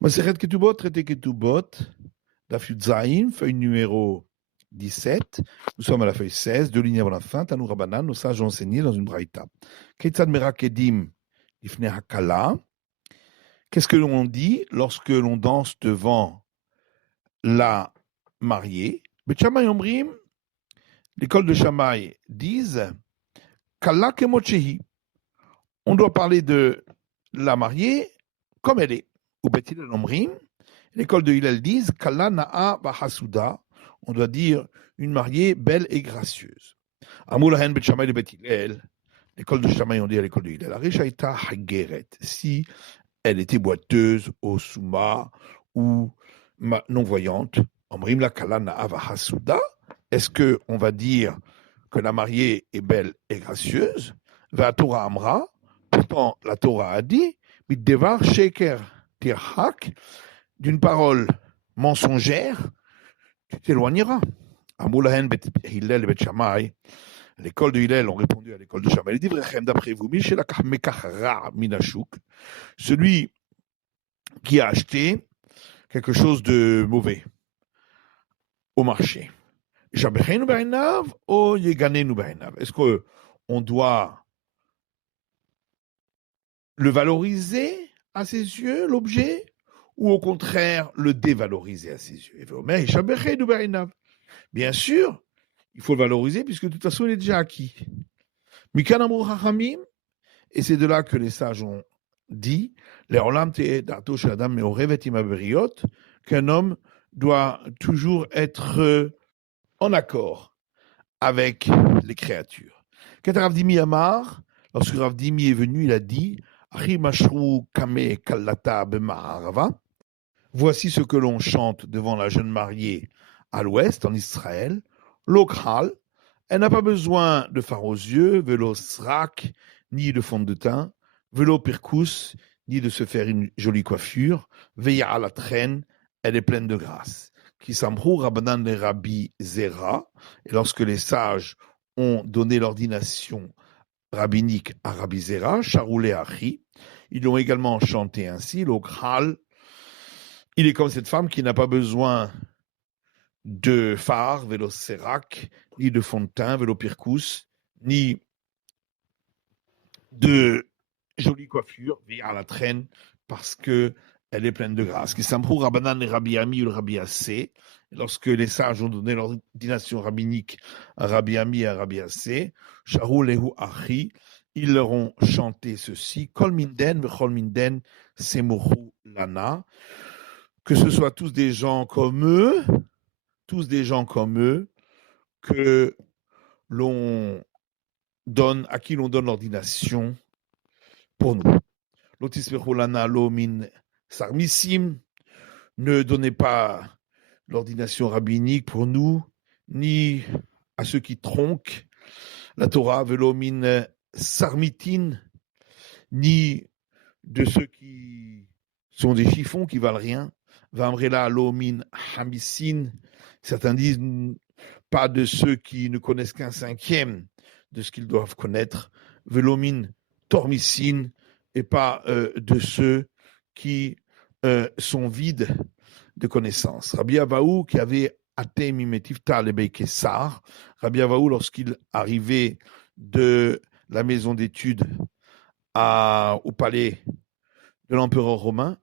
Masechet Ketubot, traité Ketubot, Daf Yud Zayin, feuille numéro 17. Nous sommes à la feuille 16, deux lignes avant la fin. Tanou Rabanan, nos sages ont enseigné dans une braïta. Ketzad Merakedim, Ifne Hakala. Qu'est-ce que l'on dit lorsque l'on danse devant la mariée? Bet Shammai Omrim, l'école de Shammai disent Kala Kemochehi. On doit parler de la mariée comme elle est. Ou Bet Hillel Omrim, l'école de Hillel disent Kala Na'a Bahasuda. On doit dire une mariée belle et gracieuse. Amulahen Bet Shammai de Bet Hillel, l'école de Shammai, on dit à l'école de Hillel. Arishaita Hageret. Si elle était boiteuse, au souma ou non-voyante, Omrim la Kala Na'a Bahasuda. Est-ce qu'on va dire que la mariée est belle et gracieuse? Va Torah Amra. Pourtant, la Torah a dit Middevar Sheker Tirhak, d'une parole mensongère, tu t'éloigneras. Amulahen Bet Hillel et Bet Shammai, l'école de Hillel ont répondu à l'école de Shammai. Il dit d'après vous, celui qui a acheté quelque chose de mauvais au marché. Est-ce qu'on doit le valoriser à ses yeux, l'objet, ou au contraire le dévaloriser à ses yeux? Bien sûr, il faut le valoriser puisque de toute façon il est déjà acquis. Et c'est de là que les sages ont dit qu'un homme doit toujours être en accord avec les créatures. Quand Rav Dimi Amar, lorsque Rav Dimi est venu, il a dit voici ce que l'on chante devant la jeune mariée à l'ouest, en Israël. L'Okhal, elle n'a pas besoin de phare aux yeux, velo srak, ni de fond de teint, velo pirkous, ni de se faire une jolie coiffure, veilla à la traîne, elle est pleine de grâce. Qui s'ambrou Rabbanan le Rabbi Zera, et lorsque les sages ont donné l'ordination rabbinique à Rabbi Zera, Charoulé Achi, ils l'ont également chanté ainsi, l'Okhal, il est comme cette femme qui n'a pas besoin de phare, vélo sérac, ni de fond de teint, vélo pirkous, ni de jolie coiffure, via la traîne, parce que elle est pleine de grâce. Qui s'amprou Rabbanan et Rabbi Ami ou le Rabbi Assé, lorsque les sages ont donné l'ordination rabbinique à Rabbi Ami et à Rabbi Assé, Shahu Lehu Achi, ils leur ont chanté ceci, Kol Minden, Vechol Minden, Semohu Lana, que ce soit tous des gens comme eux, que l'on donne, à qui l'on donne l'ordination pour nous. Lotisperulana lomin sarmissim, ne donnez pas l'ordination rabbinique pour nous, ni à ceux qui tronquent la Torah, velomin sarmitin, ni de ceux qui sont des chiffons qui valent rien. Vamrela lomin hamissin, certains disent pas de ceux qui ne connaissent qu'un cinquième de ce qu'ils doivent connaître. Velomin tormissin, et pas de ceux qui sont vides de connaissances. Rabbi Avaou, qui avait athé mimetivta lebei Kessar, Rabbi Avaou, lorsqu'il arrivait de la maison d'études au palais de l'empereur romain,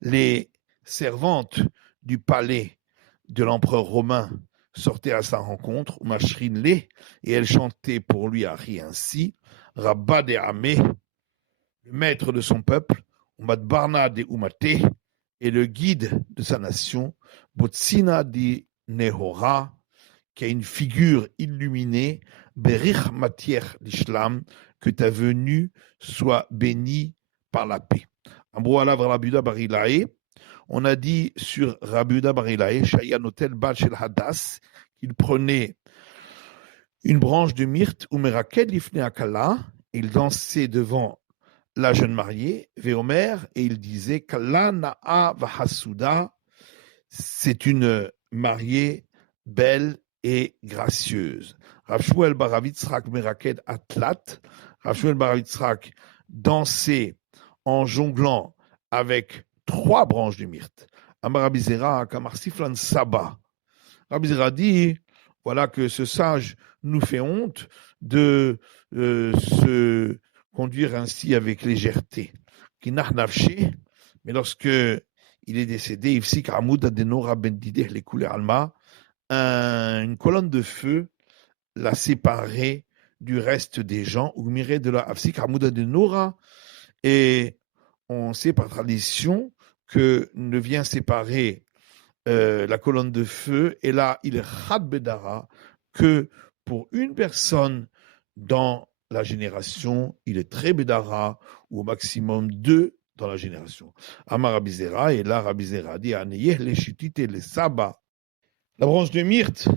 les servantes du palais de l'empereur romain sortaient à sa rencontre, et elles chantaient pour lui à rire ainsi, Rabba de Amé, le maître de son peuple, Umad Barna de Umate, et le guide de sa nation, Botsina di Nehora, qui a une figure illuminée, Berich matière l'Ishlam, que ta venue soit bénie par la paix. On a dit sur Rabuda Barilae, Shayanotel Bal Shel Hadas, qu'il prenait une branche de myrte, ou Meraked Lifne Akala, il dansait devant la jeune mariée, Véomer, et il disait Kala Na'a Vahasuda, c'est une mariée belle et gracieuse. Rav Shmuel Baravitzrak Meraked Atlat, Rav Shmuel Baravitzrak dansait en jonglant avec 3 branches de myrte. Amar Rabbi Zera, Kamar Siflan Saba. Rabbi Zera dit, voilà que ce sage nous fait honte de se conduire ainsi avec légèreté. Kinach nafshi, mais lorsque il est décédé, Ifsik Hamoud Adenora Ben Dideh les coulées Alma, une colonne de feu l'a séparé du reste des gens, ou miré de la Ifsik Hamoud Adenora, et on sait par tradition que ne vient séparer la colonne de feu, et là, il est Chad Bedara, que pour une personne dans la génération, il est très Bedara, ou au maximum 2 dans la génération. Amar Rabbi Zera, et là, Rabbi Zera dit, Aneyeh les chutites et les sabats. La branche de myrte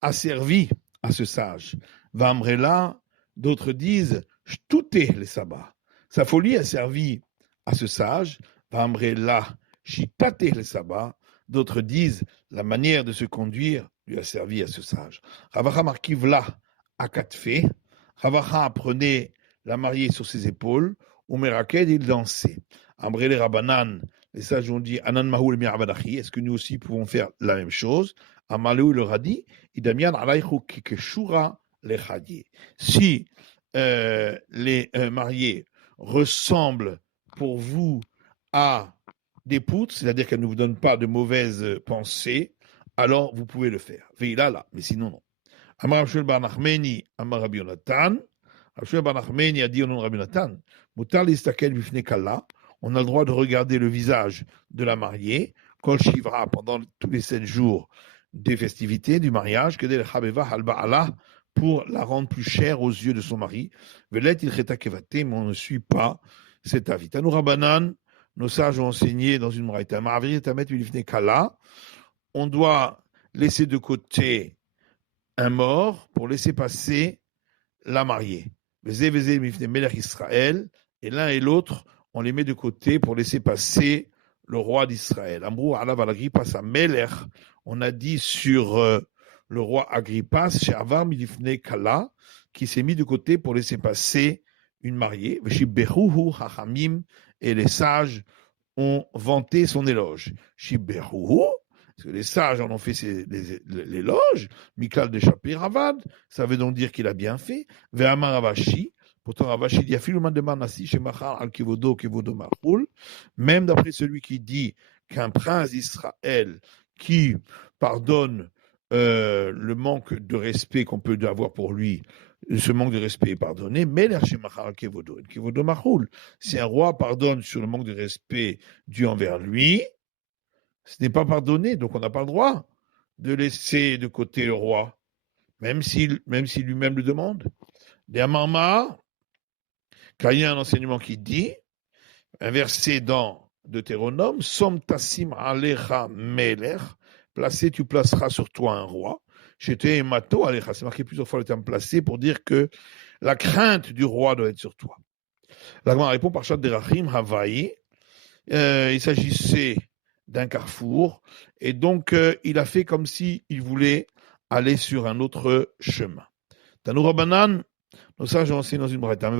a servi à ce sage. Vamrela, d'autres disent, Shtouté les sabats. Sa folie a servi à ce sage. Vamrela, Shitate les sabats. D'autres disent, la manière de se conduire lui a servi à ce sage. Ravacha Markivla a katfe. Ravacha prenait la mariée sur ses épaules. Umeraked, il dansait. Amrele Rabanan, les sages ont dit, Anan Mahul Mi'abadachi, est-ce que nous aussi pouvons faire la même chose? Amalou leur a dit, Idamian Alaychu Kikeshura Lechadie. Si les mariés ressemblent pour vous à des poutres, c'est-à-dire qu'elles ne vous donnent pas de mauvaises pensées, alors vous pouvez le faire. Veila là, mais sinon non. Amar Rabbi Bar Nachmeni, Amar Rabbi Yonatan. Rabbi Bar Nachmeni a dit au nom de Rabbi Yonatan, Mutar listakel bifnei kala. On a le droit de regarder le visage de la mariée, kol shivra, pendant tous les 7 jours des festivités du mariage, que del chabeva al ba'ala, pour la rendre plus chère aux yeux de son mari. Velet il cheta kevate, mais on ne suit pas cet avis. Tanu Rabanan, nos sages ont enseigné dans une braïta, ma'avir tamet bifnei kala. On doit laisser de côté un mort pour laisser passer la mariée. Vezé mifnei melech Israël, et l'un et l'autre, on les met de côté pour laisser passer le roi d'Israël. Amrou alav al Agrippas melech, on a dit sur le roi Agrippas, chez Avar milifnei kala, qui s'est mis de côté pour laisser passer une mariée. Veshibehuhu hachamim, et les sages ont vanté son éloge. Shibehuhu, parce que les sages en ont fait l'éloge, Mikal de Shapir Avad, ça veut donc dire qu'il a bien fait. Ve'amar Ravashi, pourtant Ravashi dit Afilu man de Manassi chez Machar al Kivodo Kivodo Marhoul, même d'après celui qui dit qu'un prince d'Israël qui pardonne le manque de respect qu'on peut avoir pour lui, ce manque de respect est pardonné, mais Kivodo Marhoul, si un roi pardonne sur le manque de respect dû envers lui, ce n'est pas pardonné, donc on n'a pas le droit de laisser de côté le roi, même s'il lui-même le demande. Des Amama, car il y a un enseignement qui dit, un verset dans Deutéronome, Som tassim alecha melech, tu placeras sur toi un roi. J'étais mato alecha, c'est marqué plusieurs fois le terme placé pour dire que la crainte du roi doit être sur toi. La Gemara répond par Shat Derachim Havaï, il s'agissait d'un carrefour, et donc il a fait comme s'il voulait aller sur un autre chemin. Tanu Rabanan, nos sages ont enseigné dans une braïta,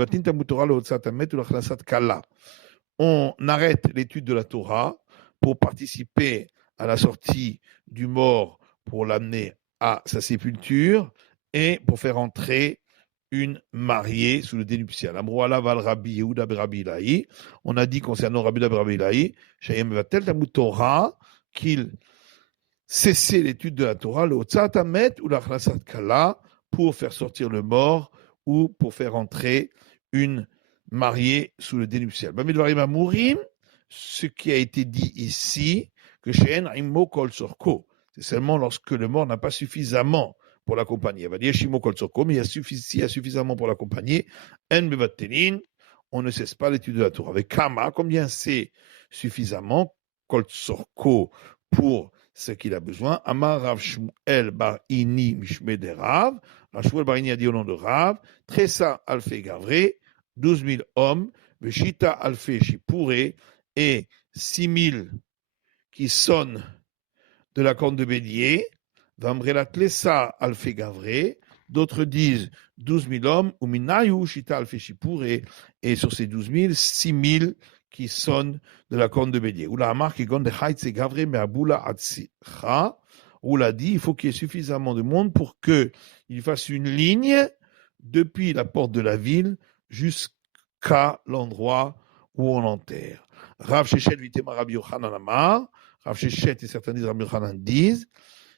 on arrête l'étude de la Torah pour participer à la sortie du mort, pour l'amener à sa sépulture, et pour faire entrer une mariée sous le dénuptial. On a dit concernant Rabbi Yehuda ben Rabbi Ilahi, qu'il cessait l'étude de la Torah, le Otzatamet ou la Khlasat Kala, pour faire sortir le mort ou pour faire entrer une mariée sous le dénuptial. Bamidvarim Amourim, ce qui a été dit ici, que She'en Immo Kol Sorko, c'est seulement lorsque le mort n'a pas suffisamment pour l'accompagner. Mais il y a suffisamment pour l'accompagner. On ne cesse pas l'étude de la Torah. Avec Kama, combien c'est suffisamment, Kol Sorko, pour ce qu'il a besoin. Amar Rav Shmuel Bar Ini Mishme de Rav. Rav Shmuel Bar Ini a dit au nom de Rav, Tressa Alfe Gavre, 12 000 hommes, Veshita Alfe Shipure, et 6 000 qui sonnent de la corne de bélier. Vamrelat Lessa Alfe Gavre, d'autres disent 12 000 hommes, ou Minayu Shita Alfe Shipure, et sur ces 12 000, 6 000 qui sonnent de la corne de bélier. Ou la marque de Haïtse Gavre Meaboula Atsicha, où l'a dit, il faut qu'il y ait suffisamment de monde pour qu'il fasse une ligne depuis la porte de la ville jusqu'à l'endroit où on enterre. Rav Shechet Vitema Rabbi Yochanan Amar, Rav Shechet et certains disent Rabbi Yochanan disent,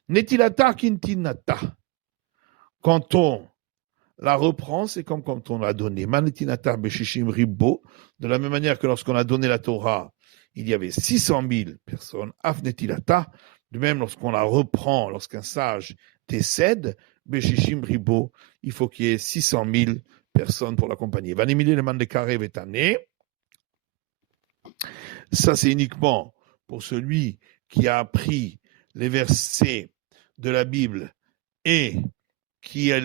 Netilata Kintinata. Quand on la reprend, c'est comme quand on l'a donné. Manetinata Beshishim Ribo, de la même manière que lorsqu'on a donné la Torah, il y avait 600 000 personnes. Afnetilata, de même lorsqu'on la reprend, lorsqu'un sage décède, Beshishim Ribo, il faut qu'il y ait 600 000 personnes pour l'accompagner. Vanimile le Mandekare Vetane, ça c'est uniquement pour celui qui a appris les versets de la Bible et qui a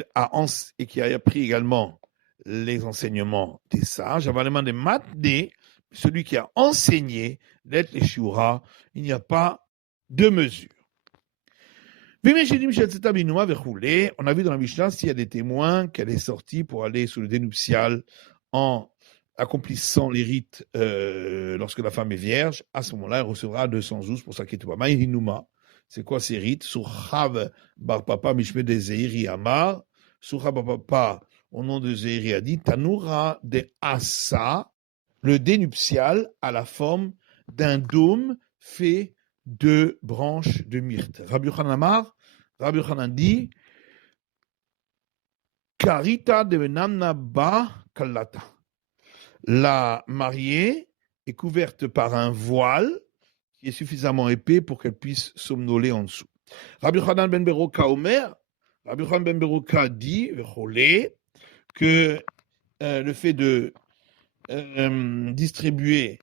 appris également les enseignements des sages. Avalement de Matné, celui qui a enseigné l'être les Shura, il n'y a pas de mesure. On a vu dans la Mishnah s'il y a des témoins qu'elle est sortie pour aller sous le dénuptial en accomplissant les rites lorsque la femme est vierge, à ce moment-là, elle recevra 212 pour sa ketouba. Maïhinuma. C'est quoi ces rites? Surchav bar papa mishme de Zeiri Amar. Surchav bar papa, au nom de Zeiri, a dit Tanura de Asa, le dénuptial à la forme d'un dôme fait de branches de myrte. Rabbi Yochanan Amar, Rabbi Yochanan dit Karita de Namna ba Kallata. La mariée est couverte par un voile qui est suffisamment épais pour qu'elle puisse somnoler en dessous. Rabbi Yochanan ben Beroka Omer, Rabbi Yochanan ben Beroka dit que le fait de distribuer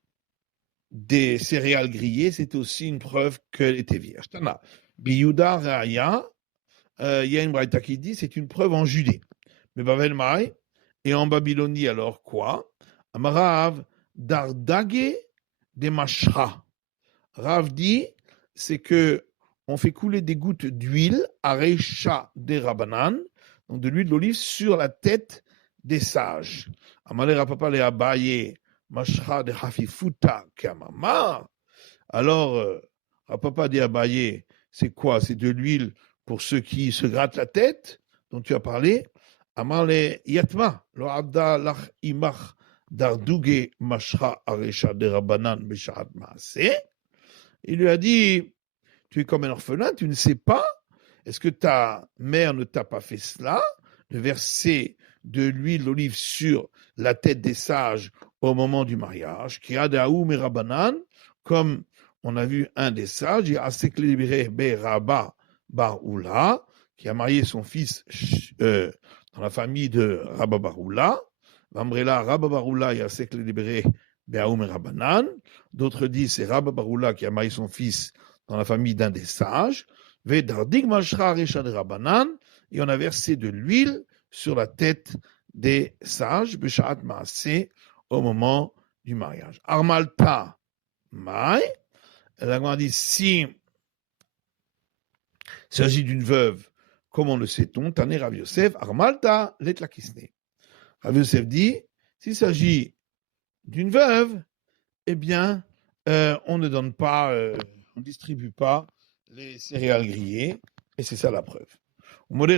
des céréales grillées, c'est aussi une preuve qu'elle était vierge. Tana, Biyuda Raya, il y a une braïta qui dit c'est une preuve en Judée. Mais Bavel Maï, et en Babylonie alors quoi? Amarav Dardage de Mashra. Rav dit, c'est que on fait couler des gouttes d'huile, arecha des rabanan, donc de l'huile d'olive sur la tête des sages. Amale rapapa le abaye, mashra de hafifuta kamama. Alors, rapapa de abaye, c'est quoi? C'est de l'huile pour ceux qui se grattent la tête, dont tu as parlé. Amale yatma, lo abda lach imach dardouge mashra arecha de rabanan beshaat maase. Il lui a dit, tu es comme un orphelin, tu ne sais pas, est-ce que ta mère ne t'a pas fait cela, de verser de l'huile d'olive sur la tête des sages au moment du mariage, qui a daou merabanan, comme on a vu un des sages, il a Aseklebere Beraba Baroula, qui a marié son fils dans la famille de Rabba Baroula, Vambrela Rabba Baroula et Aseklebere Beaoum Rabanan. D'autres disent c'est Rabba Baroula qui a marié son fils dans la famille d'un des sages. Vedardig Mashra Recha de Rabanan. Et on a versé de l'huile sur la tête des sages, Beshaat Maaseh, au moment du mariage. Armalta Mai. La dit si il s'agit d'une veuve, comment le sait-on? Tane Rav Yosef, Armalta Letlakisne. Rav Yosef dit s'il s'agit d'une veuve, eh bien, on ne donne pas, on ne distribue pas les céréales grillées, et c'est ça la preuve. Donc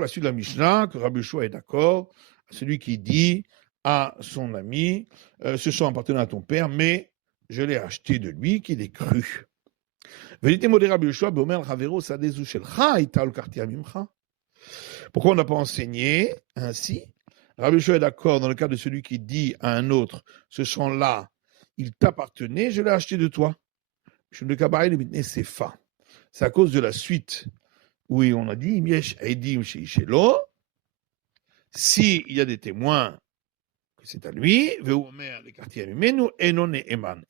la suite de la Mishnah, que Rabbi Yoshua est d'accord, celui qui dit à son ami, ce sont appartenant à ton père, mais je l'ai acheté de lui, qu'il est cru. Pourquoi on n'a pas enseigné ainsi? Rabbi Yoshua est d'accord dans le cas de celui qui dit à un autre, ce champ-là, il t'appartenait, je l'ai acheté de toi. C'est à cause de la suite où on a dit, s'il y a des témoins que c'est à lui, et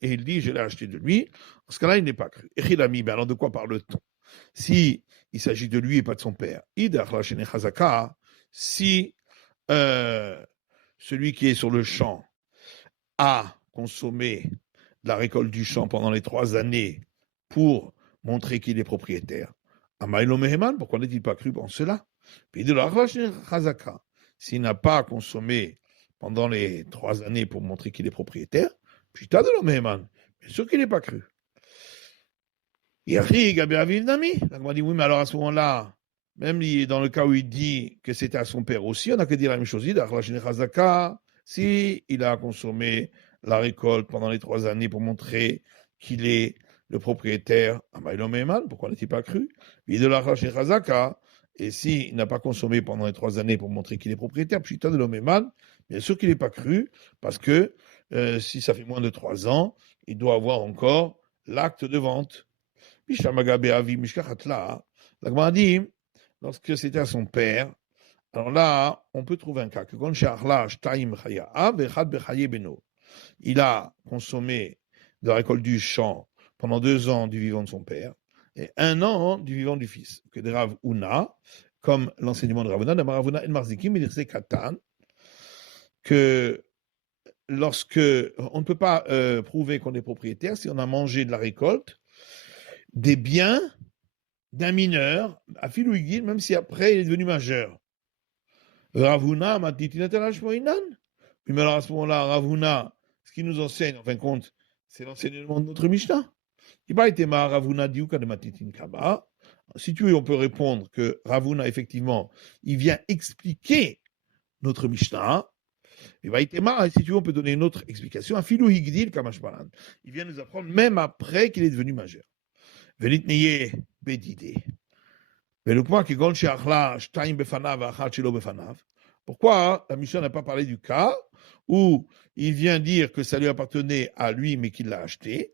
il dit, je l'ai acheté de lui, dans ce cas-là, il n'est pas cru. Alors de quoi parle-t-on? Si il s'agit de lui et pas de son père, si celui qui est sur le champ a consommé la récolte du champ pendant les 3 années pour montrer qu'il est propriétaire, pourquoi n'est-il pas cru en cela? s'il n'a pas consommé pendant les 3 années pour montrer qu'il est propriétaire, putain de l'homme, bien sûr qu'il n'est pas cru. Yari, Gabi Aviv Nami. On dit oui, mais alors à ce moment-là, même dans le cas où il dit que c'était à son père aussi, on n'a que dire la même chose. Si il a consommé la récolte pendant les 3 années pour montrer qu'il est le propriétaire, pourquoi n'est-il pas cru? Et s'il n'a pas consommé pendant les 3 années pour montrer qu'il est propriétaire, putain de l'homme, bien sûr qu'il n'est pas cru, parce que si ça fait moins de 3 ans, il doit avoir encore l'acte de vente. La Gemara dit, lorsque c'était à son père, alors là, on peut trouver un cas. Il a consommé de la récolte du champ pendant 2 ans du vivant de son père et 1 an du vivant du fils. Que de Rav Huna, comme l'enseignement de Rav Huna, Rav Huna en Marzikim, il dit Katan, que lorsque on ne peut pas prouver qu'on est propriétaire si on a mangé de la récolte des biens d'un mineur, à Filouigil, même si après il est devenu majeur. Ravuna, mais alors à ce moment-là, Ravuna, ce qui nous enseigne, en fin de compte, c'est l'enseignement de notre Mishnah. Si tu veux, on peut répondre que Ravuna, effectivement, il vient expliquer notre Mishnah. Et si tu veux, on peut donner une autre explication. Il vient nous apprendre même après qu'il est devenu majeur. Pourquoi la Mishnah n'a pas parlé du cas où il vient dire que ça lui appartenait à lui mais qu'il l'a acheté,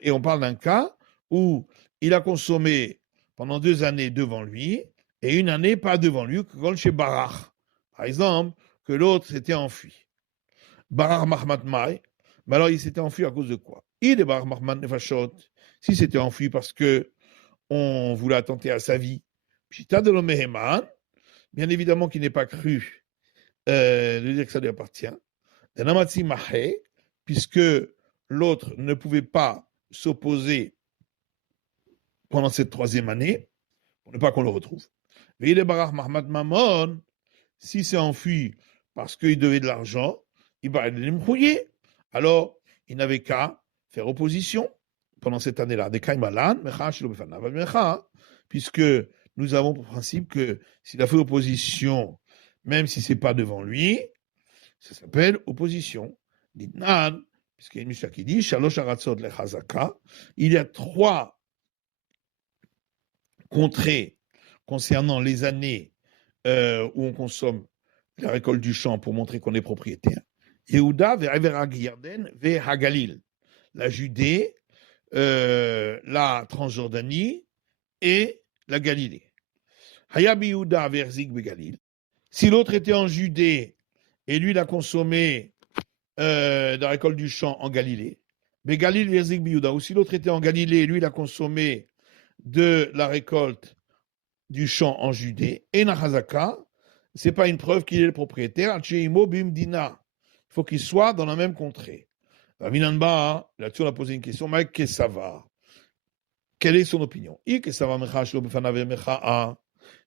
et on parle d'un cas où il a consommé pendant 2 années devant lui et 1 année pas devant lui, comme chez Barach. Par exemple, que l'autre s'était enfui. Barach Mahmat Mai, mais alors il s'était enfui à cause de quoi? Il est Barach Mahmat Nefashot. Si c'était enfui parce que on voulait attenter à sa vie, Pshita de l'Omeheman, bien évidemment qu'il n'est pas cru de dire que ça lui appartient. Namatsi Mahé, puisque l'autre ne pouvait pas s'opposer pendant cette 3e année, pour ne pas qu'on le retrouve. Veille Barach Mahmad Mamon, si c'est enfui parce qu'il devait de l'argent, il va aller me mouiller. Alors, il n'avait qu'à faire opposition pendant cette année-là. Puisque nous avons pour principe que s'il a fait opposition, même si ce n'est pas devant lui, ça s'appelle opposition. Puisqu'il y a une Mishnah qui dit Shalosh Aratzot lechazaka, il y a 3 contrées concernant les années où on consomme la récolte du champ pour montrer qu'on est propriétaire. Yehuda ve'Ever Yarden ve'Hagalil, la Judée, la Transjordanie et la Galilée. Hayabi Yehuda ve'Erzig be'Galil. Si l'autre était en Judée et lui il a consommé de la récolte du champ en Galilée, be'Galil ve'Erzig be'Yehuda, ou si l'autre était en Galilée et lui il a consommé de la récolte du champ en Judée, et Nachazaka, c'est pas une preuve qu'il est le propriétaire. Il faut qu'il soit dans la même contrée. Là-dessus, on a posé une question. Quelle est son opinion?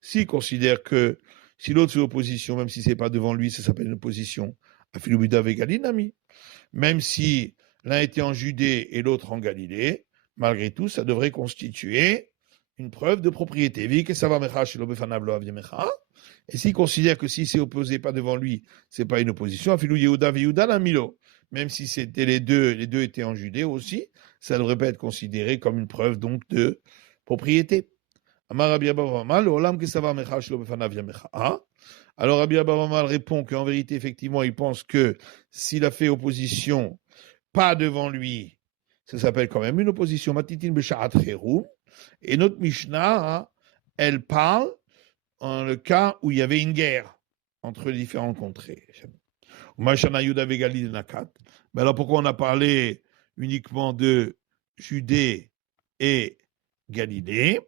S'il considère que si l'autre fait opposition, même si ce n'est pas devant lui, ça s'appelle une opposition. Même si l'un était en Judée et l'autre en Galilée, malgré tout, ça devrait constituer une preuve de propriété. Et s'il considère que si c'est opposé pas devant lui, c'est pas une opposition, même si c'était les deux étaient en Judée aussi, ça ne devrait pas être considéré comme une preuve donc de propriété. Alors Rabbi Abba Mamal répond qu'en vérité, effectivement, il pense que s'il a fait opposition pas devant lui, ça s'appelle quand même une opposition. Et notre Mishnah, elle parle en le cas où il y avait une guerre entre les différentes contrées. Mais alors pourquoi on a parlé uniquement de Judée et Galilée?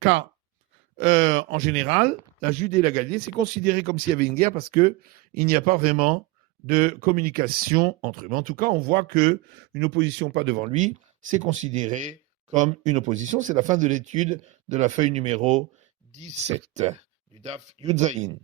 Car en général, la Judée et la Galilée, c'est considéré comme s'il y avait une guerre parce qu'il n'y a pas vraiment de communication entre eux. Mais en tout cas, on voit qu'une opposition pas devant lui, c'est considéré comme une opposition. C'est la fin de l'étude de la feuille numéro 17 du Daf Yudzaïn.